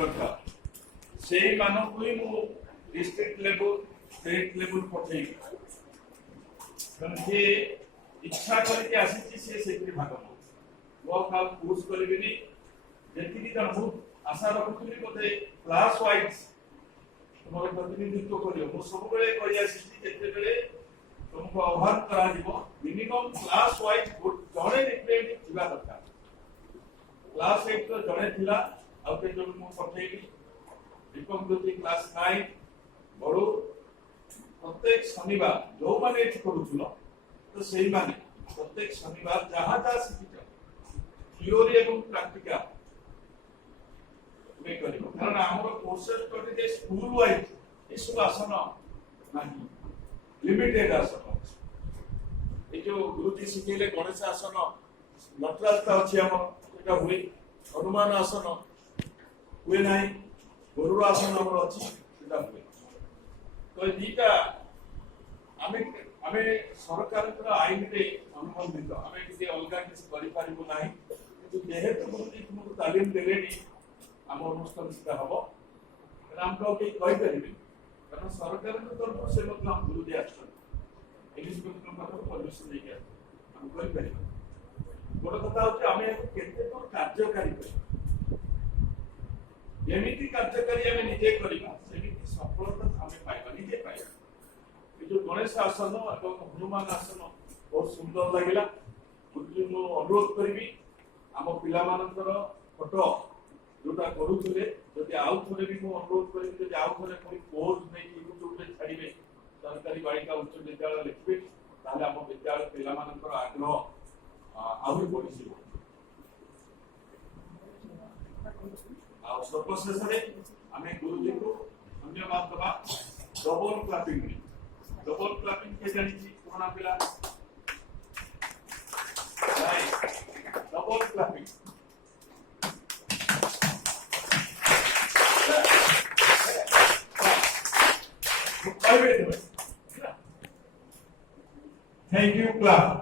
दरकार से मानक ही मु डिस्ट्रिक्ट लेवल स्टेट लेवल पठे से इच्छा करके आसी से भाग वो का पुश करबिनी जेतिकी जन बहुत आशा रखुली बोधे क्लास वाइज तुम प्रतिनिधित्व करियो मु सब बेले कहि आसी जेते बेले तुमको आह्वान करा दिबो मिनिमम क्लास वाइज जड़े रिप्रेजेंटेटिव थिबा दरकार क्लास 8 तो जड़े थिला आ के जो मु पठेली दीपक ज्योति क्लास 9 बड़ो प्रत्येक शनिवार जो माने एठी करूछलो तो सेही माने प्रत्येक शनिवार जहां जहां शिखित थियोरी एवं प्रैक्टिकल में करियो कारण हमर कोर्सेस तो जे स्कूल वाइज इस आसन नाही लिमिटेड आसन ए जो गुरुजी शिखेले गणेश आसन नटराज का अछि हमर एटा हुई हनुमान आसन हुए नाही गरुड़ आसन हमर अछि एटा हुए तो दीटा आमे सरकार आईन रे अनुबंधित आमे किसी अलगा किसी करि पारिबो नाही किंतु जेहेतु गुरुजी तुमको तालीम देलेनी आम अनुष्ठान सीधा हम हम तो कई पारे कारण सरकार तरफ से गुरुजी परमिशन देके हम करें गोटे कथा हमें केते तो कार्यकारी जमीती कार्यकारी आम निजे करवा सफलता आम पाइबा निजे पाइबा जो गणेश आसन और हनुमान आसन बहुत सुंदर लगे गुरुजी मु अनुरोध करी आम पिला फोटो जोटा करूले जदि आउ थे भी मुझे अनुरोध करी आउ थे पुणी कोर्स नहीं यूट्यूब छाड़े सरकारी बालिका उच्च विद्यालय लिखे ताले आम विद्यालय पिला आग्रह आहरी बढ़ी सर्वशेष आम गुरुजी को धन्यवाद दबा डबल क्लापिंग के जानी पुराना पिला डबल क्लापिंग Thank you, class.